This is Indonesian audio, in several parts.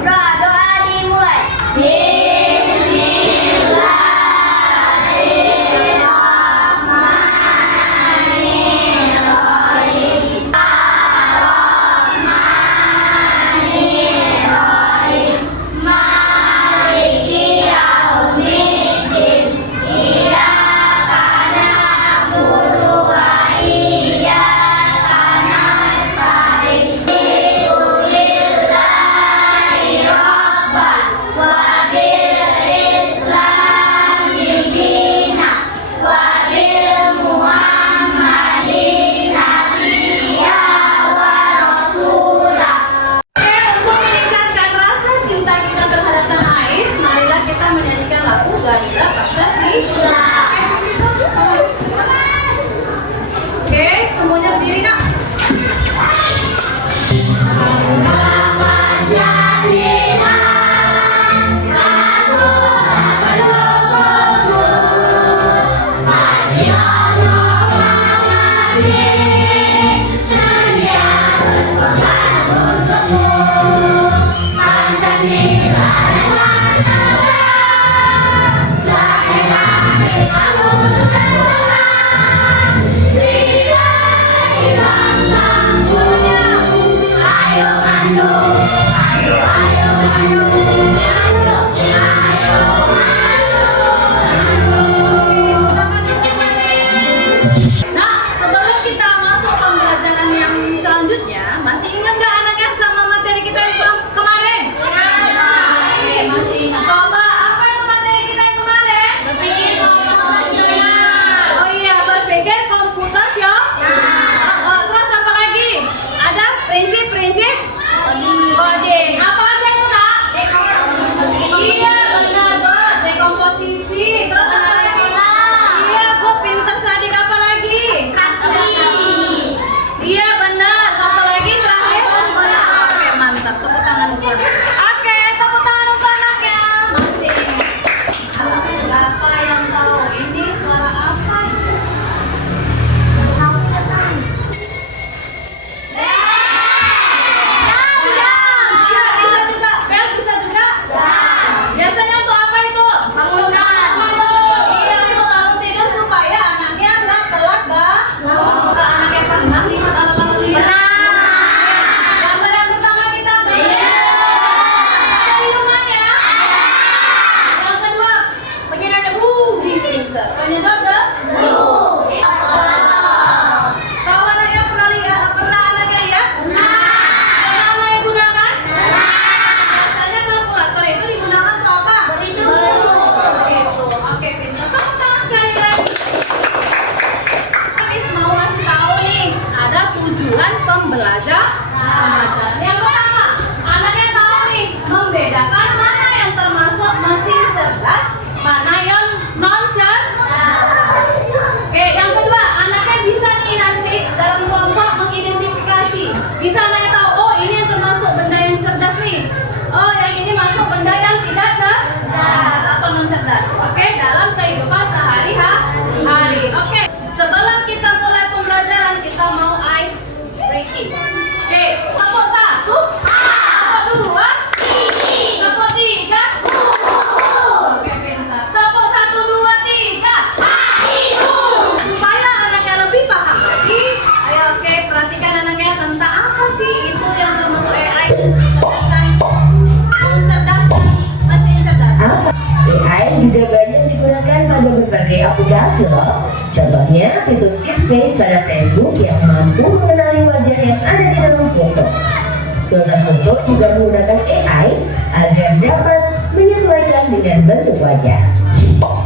Doa dimulai. Oke, semuanya berdiri nak. Nah, sebelum kita masuk pembelajaran yang selanjutnya, masih ingat nggak anaknya sama materi kita yang kemarin? Oke, masih ingat. Coba apa itu materi kita yang kemarin? Berpikir komputasional. Oh iya, berpikir komputasional. Terus apa lagi? Ada prinsip-prinsip coding. Apa aja itu nak? Iya, benar banget. Dekomposisi. Terus apa lagi? Iya, gue pinter sadik. Apa lagi? Iya benar. Satu lagi terakhir. Oke, mantap. Tepuk tangan untuk anak. Oke, tepuk tangan untuk anaknya. Masih. Siapa yang tahu ini suara apa? Iya, bisa juga. Bel bisa juga. Biasanya untuk apa itu? Iya, untuk bangun tidur supaya anaknya nggak telat bangun. Anaknya pernah lihat alat-alat lihat? Gambar yang pertama kita ada di rumahnya. Yang kedua, penyedot debu. Penyedot debu. Kalau anaknya pernah anaknya lihat? Pernah anaknya gunakan? Biasanya kalkulator itu digunakan untuk apa? Gitu. Oke, pintar. Tepuk tangan sekali lagi. Guys, mau kasih tahu nih, ada tujuan pembelajaran. Yang pertama, anaknya tahu nih membedakan mana yang termasuk mesin cerdas, mana yang non cerdas. Oke, yang kedua, anaknya bisa nih nanti dalam kelompok mengidentifikasi. Bisa anaknya tahu, oh ini yang termasuk benda yang cerdas nih. Oh, yang ini masuk benda yang tidak cerdas atau non cerdas. Oke, dalam kehidupan sehari-hari. Oke, sebelum kita mulai pembelajaran, kita mau ice breaking. Oke, kelompok 1, kelompok 2, kelompok 3. Oke, pintar. Kelompok 1, 2, 3. Supaya anaknya lebih paham lagi. Ayo, oke, perhatikan anaknya tentang apa sih itu yang termasuk AI, kecerdasan non-cerdas dan mesin cerdas. AI juga banyak digunakan pada berbagai aplikasi loh. Contohnya fitur Keep Face pada Facebook yang mampu mengenali wajah yang ada di dalam foto. Filter foto juga menggunakan AI agar dapat menyesuaikan dengan bentuk wajah.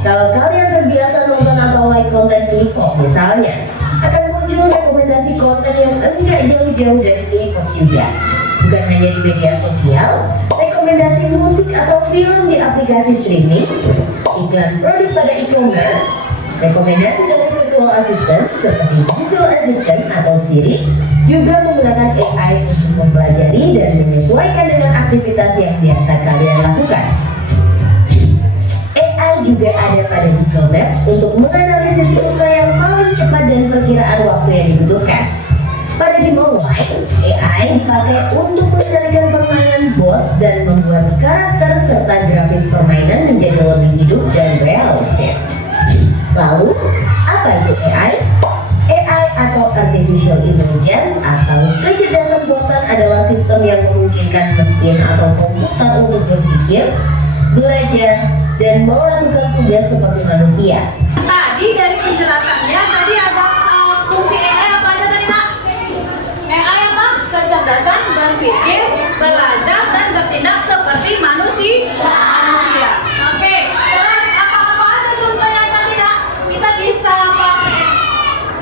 Kalau kalian terbiasa nonton atau like konten K-pop misalnya, akan muncul rekomendasi konten yang enggak jauh-jauh dari K-pop juga. Bukan hanya di media sosial, rekomendasi musik atau film di aplikasi streaming, iklan produk pada e-commerce, rekomendasi dari virtual assistant seperti Google Assistant atau Siri juga menggunakan AI untuk mempelajari dan menyesuaikan dengan aktivitas yang biasa kalian lakukan. AI juga ada pada Google Maps untuk menganalisis rute yang paling cepat dan perkiraan waktu yang dibutuhkan. Pada game online, AI dipakai untuk mengendalikan permainan bot dan membuat karakter serta grafis permainan menjadi lebih hidup dan realistis. Lalu, apa itu AI? AI atau Artificial Intelligence atau kecerdasan buatan adalah sistem yang memungkinkan mesin atau komputer untuk berpikir, belajar, dan melakukan tugas seperti manusia. Tadi dari penjelasannya tadi ada fungsi AI apa aja tadi Kak? AI apa? Kecerdasan berpikir, belajar, dan bertindak seperti manusia. Oke, terus apa aja contohnya tadi Kak? Kita bisa pakai.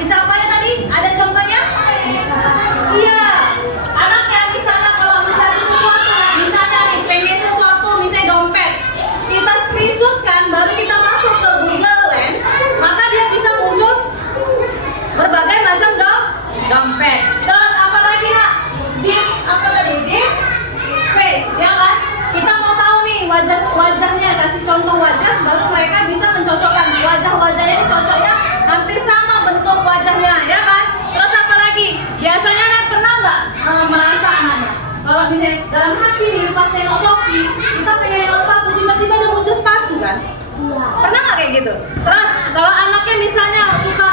Bisa apa ya tadi? Ada contohnya? Iya. Anak yang misalnya kalau mencari sesuatu, misalnya nih pengen sesuatu, misalnya dompet, kita screenshot kan, baru kita masuk ke Google Lens, maka dia bisa muncul berbagai macam dompet. Terus apa lagi Nak? Apa tadi? Deep face, ya kan? Kita mau tahu nih wajahnya, kasih contoh wajah, baru mereka bisa mencocokkan wajah-wajahnya ini cocoknya hampir sama bentuk wajahnya, ya kan? Terus apa lagi? Biasanya Nak pernah nggak merasa anaknya? Kalau misalnya dalam hati nih pas nengok Shopee, kita pengen nengok sepatu, tiba-tiba ada muncul sepatu kan? Pernah nggak kayak gitu? Terus kalau anaknya misalnya suka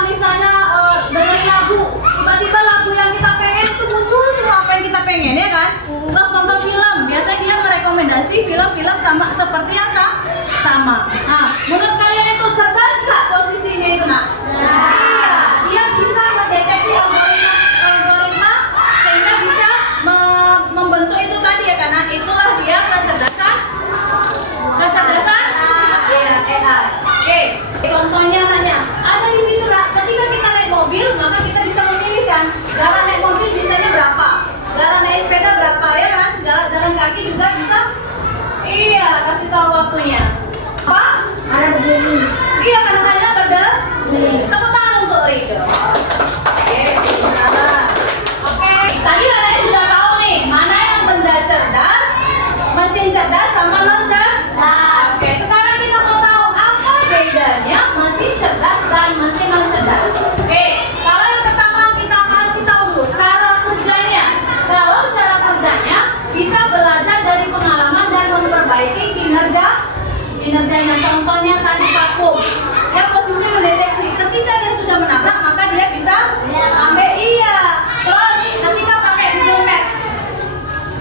dengerin lagu, tiba-tiba lagu yang kita pengen itu muncul semua apa yang kita pengen, ya kan? Terus nonton film, biasanya dia merekomendasi film-film sama seperti yang sama. Nah, menurut kalian itu cerdas nggak posisinya itu Nak? Iya, dia bisa mendeteksi algoritma sehingga bisa membentuk itu tadi ya, karena itulah dia kecerdasan. Iya, AI. Oke, contohnya nanya, ada di situ Nak, ketika kita naik mobil, maka kita bisa memilih kan, jalan naik mobil bisanya berapa, jalan naik sepeda berapa, ya kan, jalan kaki juga bisa. Iya, kasih tahu waktunya. Apa? Ada begini. Iya, kan hanya tepuk tangan untuk Rido. Oke, salah. Oke, tadi kalian sudah tahu nih, mana yang benda cerdas, mesin cerdas sama non cerdas. Oke, sekarang kita mau tahu apa bedanya mesin cerdas dan mesin non cerdas. Oke, kalau yang pertama kita kasih tahu dulu cara kerjanya. Kalau cara kerjanya bisa belajar dari pengalaman dan memperbaiki kinerjanya. Contohnya tadi vakum, dia posisi mendeteksi ketika dia sudah menabrak maka dia bisa ambil. Iya. Terus ketika pakai Google Maps,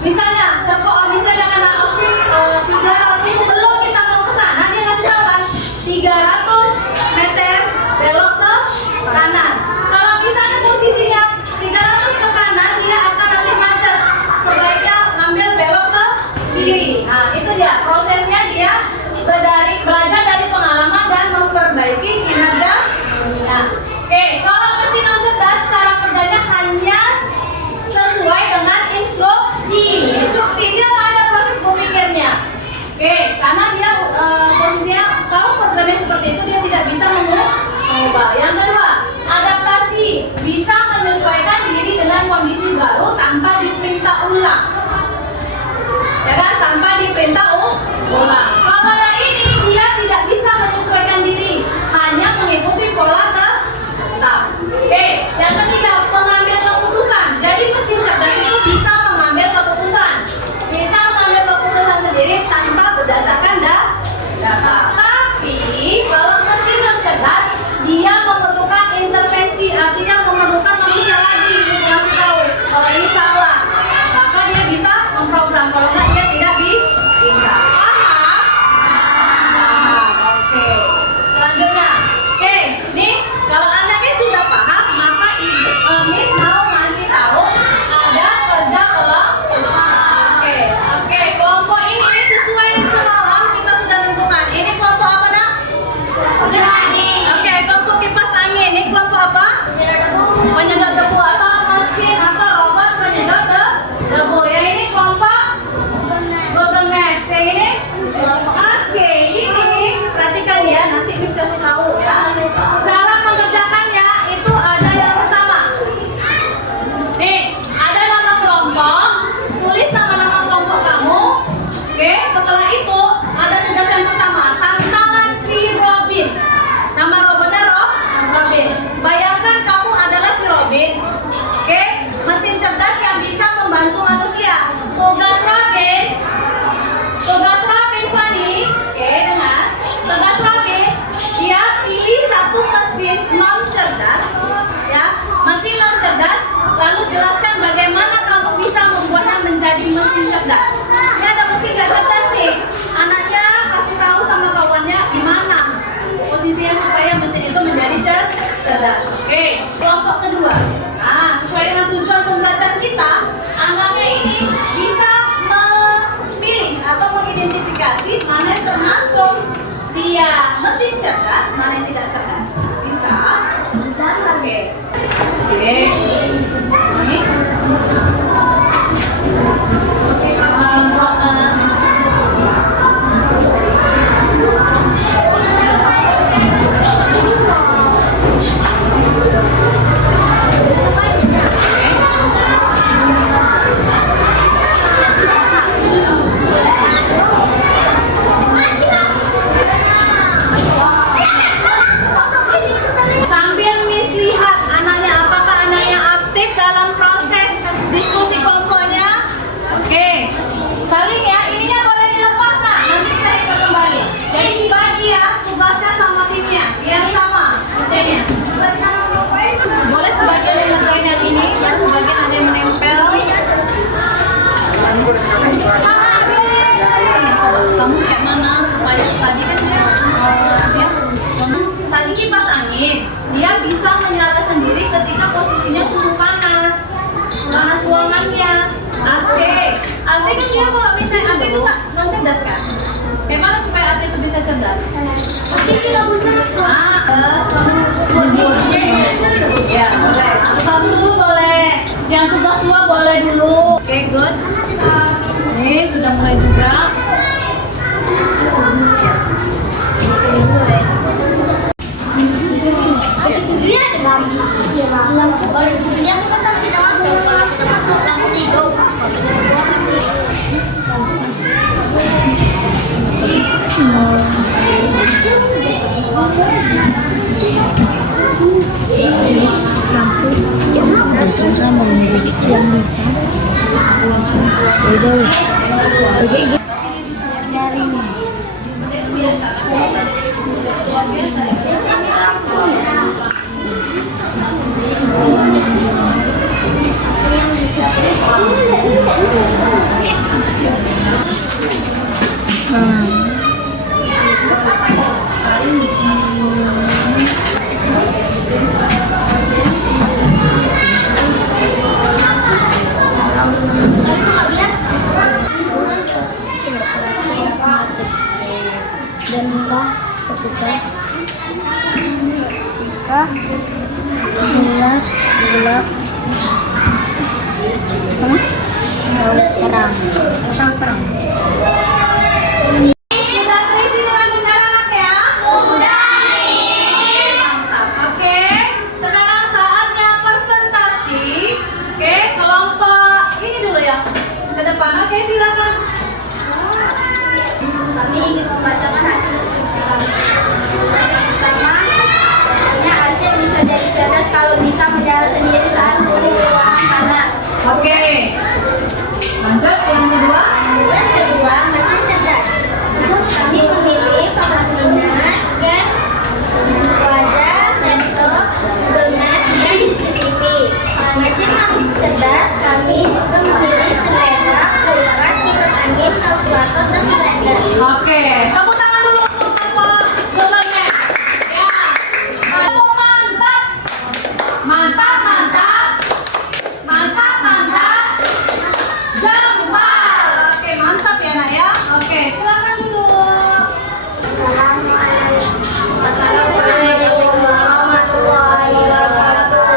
misalnya karena 300 sebelum kita mau ke sana dia ngasih tahu kan 300 meter belok ke kanan. Kalau misalnya posisinya 300 ke kanan, dia akan nanti macet, sebaiknya ngambil belok ke kiri. Nah itu dia prosesnya, dia belajar dari pengalaman dan memperbaiki kinerja. Nah, oke, kalau mesin non cerdas cara kerjanya hanya sesuai dengan instruksi. Instruksinya nggak ada proses berpikirnya. Oke, karena dia posisinya kalau programnya seperti itu dia tidak bisa mengubah. Yang kedua, adaptasi, bisa menyesuaikan diri dengan kondisi baru tanpa diperintah ulang. Ya kan, tanpa diperintah ulang. Kalau yang ini dia tidak bisa menyesuaikan diri, hanya mengikuti pola tetap. Oke, yang ketiga, pengambil keputusan. Jadi mesin cerdas itu bisa mengambil keputusan, bisa mengambil keputusan sendiri tanpa berdasarkan data. Tapi kalau mesin non cerdas, dia memerlukan intervensi, artinya memerlukan manusia lagi untuk ngasih tahu kalau ini salah, maka dia bisa memprogram. Kalau nggak dia tidak bisa. Paham? cerdas. Ini ada mesin nggak cerdas nih. Anaknya kasih tahu sama kawannya gimana posisinya supaya mesin itu menjadi cerdas. Oke, kelompok kedua. Nah, sesuai dengan tujuan pembelajaran kita, anaknya ini bisa memilih atau mengidentifikasi mana yang termasuk dia mesin cerdas, mana yang tidak cerdas. Bisa? Oke. Oke. Ini. Sambil Miss lihat anaknya, apakah anaknya aktif dalam proses diskusi kelompoknya. Oke, saling ya, ininya boleh dilepas Nak, nanti kita ikut kembali. Jadi dibagi ya, tugasnya sama timnya, yang sama kerjanya. Boleh sebagian yang ngerjain yang ini, dan sebagian ada yang menempel. Kamu kayak mana supaya tadi kan dia tadi kipas angin, dia bisa menyala sendiri ketika posisinya suhu panas ruangannya. AC kan dia kalau misalnya AC itu nggak non cerdas kan? Gimana supaya AC itu bisa cerdas? Ya boleh. Satu dulu boleh. Yang tugas dua boleh dulu. Oke, good. Nih sudah mulai juga. Dia lampu kalau dia kan tidak masuk, kalau tidak masuk lampu hidup. Susah mau yang bisa. Dan ketika gelap terang. Sudah terisi dengan benar anak ya? Sudah. Mantap. Oke, sekarang saatnya presentasi. Oke, kelompok ini dulu ya. Ke depan. Oke, silakan. Kami ingin membacakan hasil diskusi kami. Tugas yang pertama, katanya AC bisa jadi cerdas kalau bisa menyala sendiri saat di ruangan panas. Oke. Lanjut yang kedua. Tugas kedua, mesin cerdas. Kami memilih papan lunas, scan wajah, laptop, Google Maps, dan CCTV. Mesin cerdas kami juga memilih selera, kulkas, kipas angin, kalkulator, dan blender. Oke, tepuk tangan dulu untuk kelompok sebelumnya. Ya. Tepuk mantap. Mantap, mantap. Mantap, mantap. Jempol. Oke, mantap ya Nak ya. Oke, silakan dulu. Assalamualaikum warahmatullahi wabarakatuh.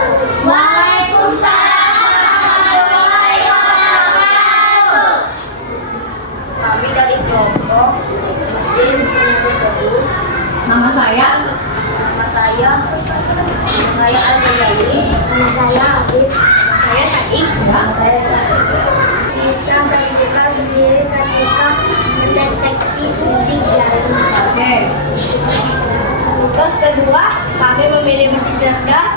Waalaikumsalam warahmatullahi wabarakatuh. Kami dari kelompok mesin pengukur debu. Nama saya Nama saya Al-Jaili. Nama saya Afif. Saya Saik. ya. Kita menentukan sendiri ketika mendeteksi suntik jarum. Oke. Tugas kedua, kami memilih mesin cerdas.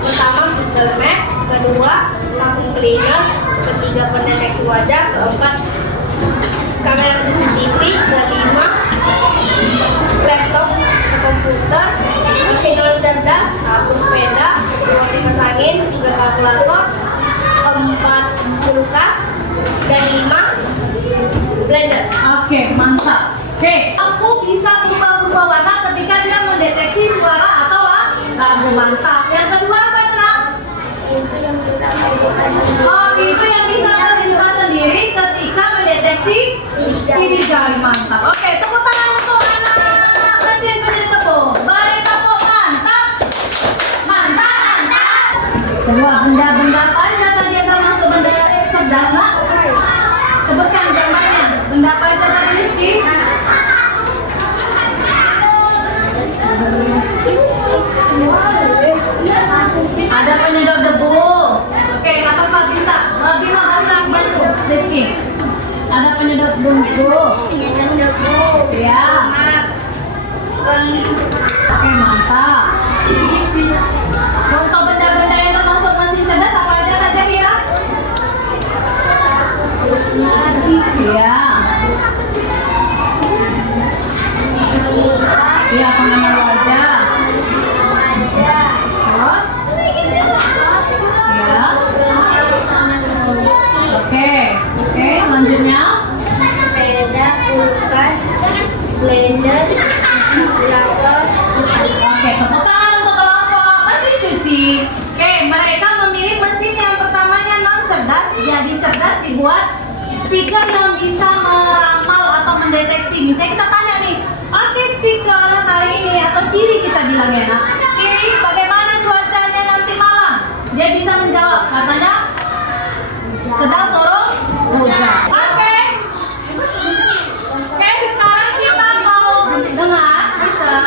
Pertama, Google Maps. Kedua, lampu cleaner. Ketiga, pendeteksi wajah. Keempat, kamera CCTV. Kelima, laptop, komputer. Mesin non cerdas, satu sepeda. Dua kipas angin. Tiga kalkulator. Empat kulkas. Dan lima, Blender. Oke, mantap. Oke, lampu bisa berubah-ubah warna ketika dia mendeteksi suara atau lagu. Mantap. Yang kedua apa, Tra? Oh, pintu yang bisa terbuka sendiri ketika mendeteksi sidik jari. Mantap. Oke, tepuk tangan untuk anak mesin tepung. Beri tepuk, mantap. Mantap, mantap. Kedua, benda-benda apa aja tadi yang termasuk benda cerdas, Nak? Sebutkan gambarnya. Benda apa aja tadi, Rizky? Ada penyedot debu. Oke, nggak apa-apa, Bita. Lebih mahal bantu, Rizky. Ada penyedot debu. Ya. Oke, mantap. Contoh benda-benda yang termasuk mesin cerdas apa aja Kak Jahira? Iya. Iya, pengenal wajah. Terus? Iya. Oke, selanjutnya. Sepeda, kulkas, blender, ventilator. Oke, tepuk tangan untuk kelompok mesin cuci. Oke, mereka memilih mesin yang pertamanya non cerdas, jadi cerdas dibuat speaker yang bisa meramal atau mendeteksi. Misalnya kita tanya nih, oke speaker hari ini atau Siri kita bilang ya, nak. Siri, bagaimana cuacanya nanti malam? Dia bisa menjawab, katanya sedang turun hujan. Oke, sekarang kita mau dengar, bisa.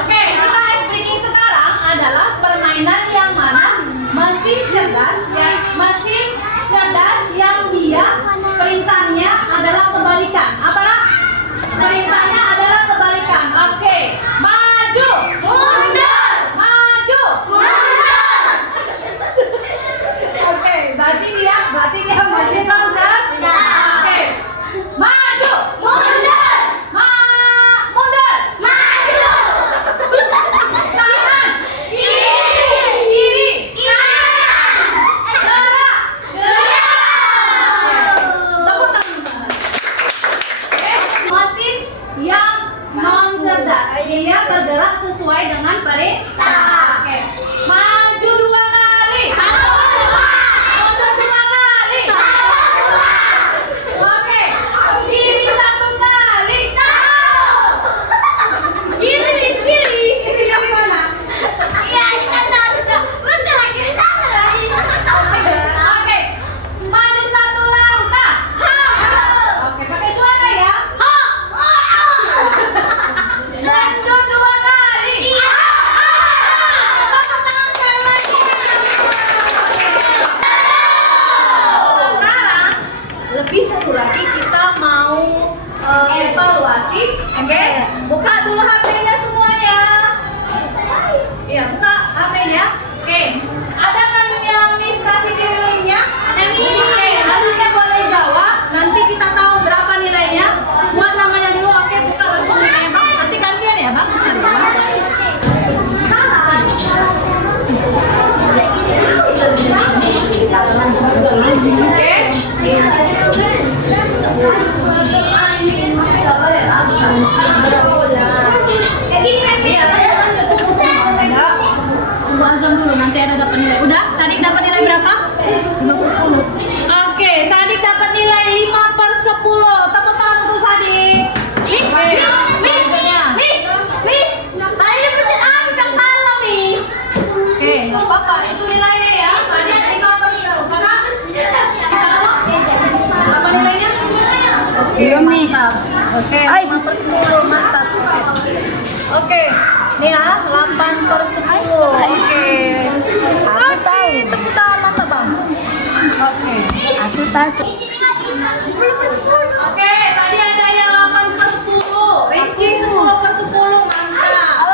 Oke, kita ice breaking sekarang adalah permainan yang mana mesin cerdas yang dia perintahnya adalah kebalikan. Apa nak? Perintahnya adalah kebalikan. Oke, maju, mundur, maju, mundur. Oke, berarti dia masih bangsa. Oke, maju, mundur, mundur, maju. Kanan, kiri, kanan, gerak. Tepuk tangan. Mesin yang non cerdas, dia bergerak sesuai dengan perintah. Oke, maju 2 kali, mundur 2 kali. Oke, kiri 1 kali. Kiri yang mana? Oke, maju 1 langkah. Oke, pakai suara ya. Mundur 2 kali. Tepuk tangan sekali lagi. Sekarang lebih seru lagi, kita mau evaluasi. Oke, buka dulu HP-nya semuanya. Iya, buka HP-nya. Oke, ada kan yang Miss kasih di linknya? Ada Miss. Oke, anaknya boleh jawab. Nanti kita tahu berapa nilainya. Buat namanya dulu. Oke, buka langsung nilainya, Bang. Nanti gantian ya, Bang. Sebuah azam dulu, nanti ada dapat nilai. Udah? Sadik dapat nilai berapa? 50. Oke, Sadik dapat nilai 5/10. Tepuk tangan untuk Sadik. Oke, nggak apa-apa. Itu nilainya ya. Sadik 5/10. Berapa nilainya? Oke, mantap. Oke, 5/10. Mantap. Oke, nih ya, 8/10. Oke. Aku tahu. Tepuk tangan mantap, Bang. Oke. Aku tahu. Oke, tadi ada yang 8/10. Rizky 10/10. Mantap.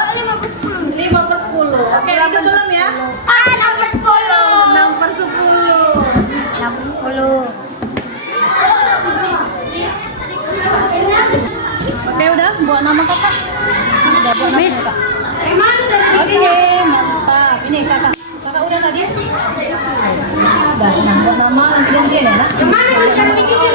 5/10. Oke, itu belum ya? 6/10. 6/10. 6/10. Oke, udah buat nama kakak. Udah buat nama kakak. Oke, mantap. Ini kakak. Kakak udah tadi? Udah, nah, buat nama nanti gantian ya, nak? Kemana cara bikinnya?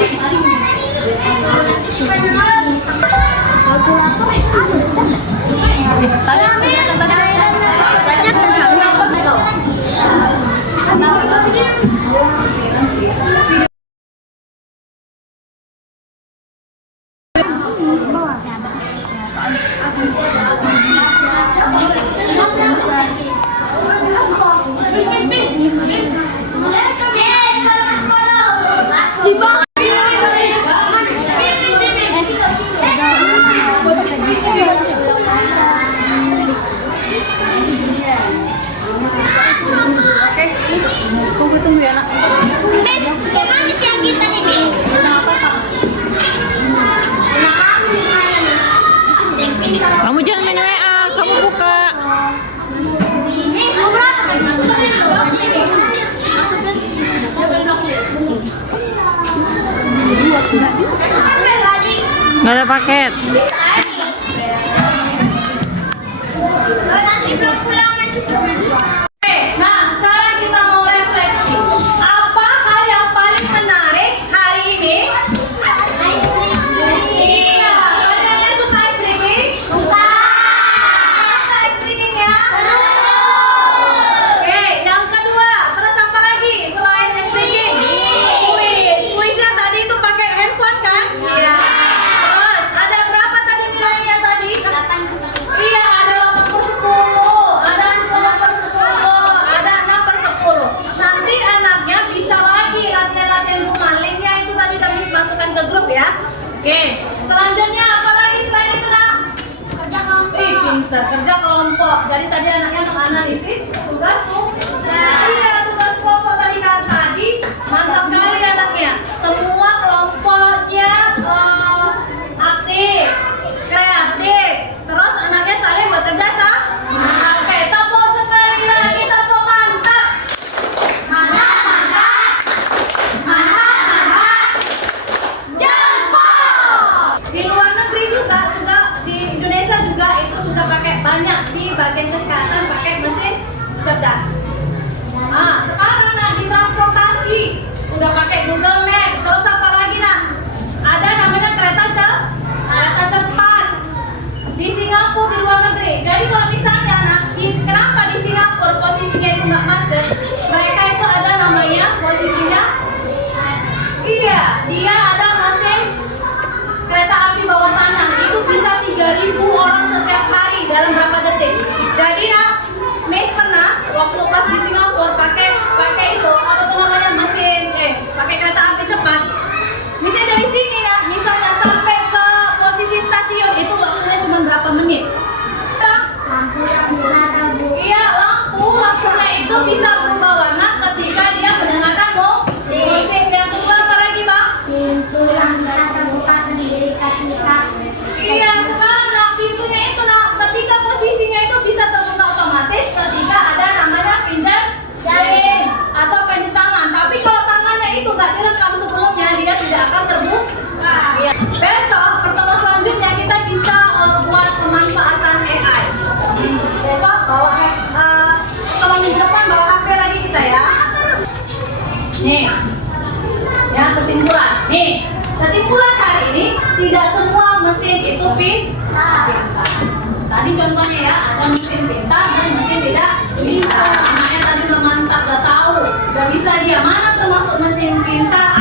Tunggu ya nak. Miss, gimana sih yang kita nih, Miss? Kamu jangan main WA, kamu buka. Miss, mau berapa tadi? Nggak ada paket. Nanti pulang nanti. Nah, sekarang kita mau refleksi. Apa hal yang paling menarik hari ini? Iya, kalian yang suka ice breaking? Suka ice breaking ya? Oke, yang kedua, terus apa lagi selain ice breaking? Kuis. Kuisnya tadi itu pakai handphone kan? Iya. Terus ada berapa tadi nilainya tadi? Iya, ada 8/10, ada 10/10, ada 6/10. Nanti anaknya bisa lagi latihan-latihan rumah. Linknya itu tadi udah Miss masukkan ke grup ya. Oke, selanjutnya apa lagi selain itu nak? Pintar, kerja kelompok. Jadi tadi anaknya menganalisis tugas tuh. Iya, tugas kelompok tadi kan tadi. Mantap kali anaknya. Semua kelompoknya aktif, kreatif. Terus anaknya saling bekerja sama. Oke, tepuk sekali lagi, tepuk mantap. Mantap. Jempol. Di luar negeri juga sudah, di Indonesia juga itu sudah pakai banyak di bagian kesehatan pakai mesin cerdas. Nah, sekarang nak di transportasi udah pakai Google Maps. Terus apa lagi nak? Ada namanya kereta cepat di Singapura di luar negeri. Jadi kalau misalnya nak, kenapa di Singapura posisinya itu nggak macet? Mereka itu ada namanya posisinya. Iya, dia ada mesin kereta api bawah tanah. Itu bisa 3.000 orang setiap hari dalam berapa detik. Jadi nak, Miss pernah waktu pas di Singapura pakai itu apa tuh namanya mesin pakai kereta api cepat. Misalnya dari sini nak, misalnya sampai ke posisi stasiun itu waktunya cuma berapa menit? Iya, lampunya itu bisa berubah warna ketika dia mendengarkan musik. Yang kedua apa lagi bang? Pintu yang bisa terbuka sendiri ketika Iya, sekarang nah, pintunya itu nah, ketika posisinya itu bisa terbuka otomatis ketika ada namanya fingerprint atau pencuci tangan. Tapi kalau tangannya itu nggak direkam sebelumnya, dia tidak akan terbuka. Iya. Besok pertemuan selanjutnya kita bisa buat pemanfaatan AI. Besok bawa teman di depan bawa HP lagi kita ya. Nih, ya kesimpulan. Nih, kesimpulan hari ini tidak semua mesin itu pintar. Tadi contohnya ya, ada mesin pintar dan mesin tidak pintar. Anaknya tadi udah mantap, udah tahu, udah bisa dia mana termasuk mesin pintar,